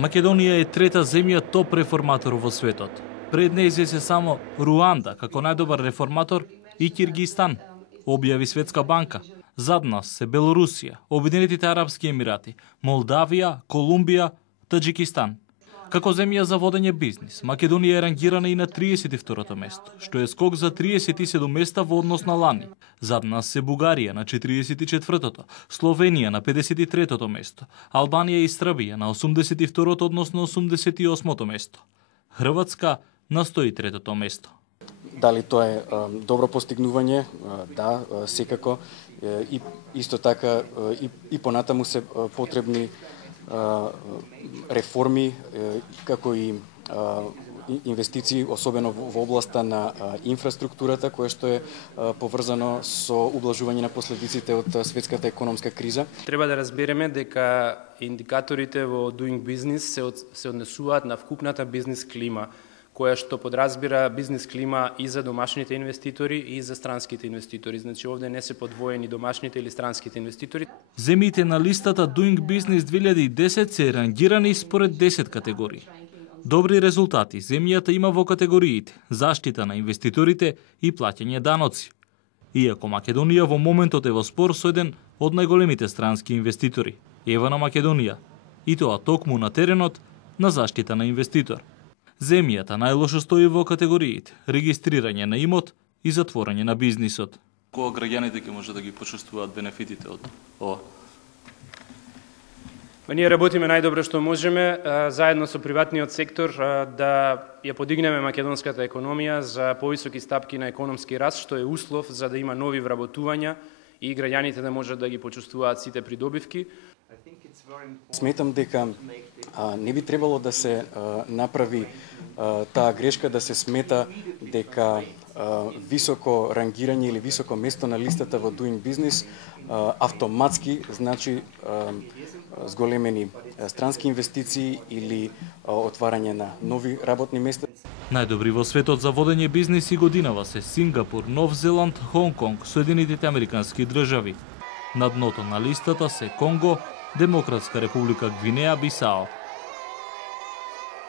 Македонија е трета земја топ реформатор во светот. Пред нејзе се само Руанда како најдобар реформатор и Киргистан, објави Светска банка. Зад нас се Белорусија, Обединетите арапски емирати, Молдавија, Колумбија, Таџикистан. Како земја за водење бизнис, Македонија е рангирана и на 32-то место, што е скок за 37 места во однос на лани. Зад нас се Бугарија на 44-то, Словенија на 53-то место, Албанија и Србија на 82-то односно 88-то место, Хрватска на 103-то место. Дали тоа е добро постигнување? Да, секако. И исто така и понатаму се потребни реформи, како и инвестиции, особено во областа на инфраструктурата, кое што е поврзано со ублажување на последиците од светската економска криза. Треба да разбереме дека индикаторите во Doing Business се однесуваат на вкупната бизнис клима, која што подразбира бизнис клима и за домашните инвеститори и за странските инвеститори. Значи овде не се подвоени домашните или странските инвеститори. Земите на листата Doing Business 2010 се рангирани според 10 категории. Добри резултати земјата има во категориите заштита на инвеститорите и плаќање даноци. Иако Македонија во моментот е во спор со еден од најголемите странски инвеститори, Евана Македонија, и тоа токму на теренот на заштита на инвеститор. Земјата најлошо стои во категориите регистрирање на имот и затворање на бизнисот. Кога граѓаните ќе може да ги почувствуваат бенефитите од ова? Ние работиме најдобро што можеме, заедно со приватниот сектор, да ја подигнеме македонската економија за повисоки стапки на економски раст, што е услов за да има нови вработувања и граѓаните да можат да ги почувствуваат сите придобивки. Сметам дека не би требало да се направи таа грешка да се смета дека високо рангирање или високо место на листата во Doing Business автоматски значи зголемени странски инвестиции или отварање на нови работни места. Најдобри во светот за водење бизнис и годинава се Сингапур, Нов Зеланд, Хонг Конг, Соединетите американски држави. На дното на листата се Конго, Демократска република Гвинеја Бисао.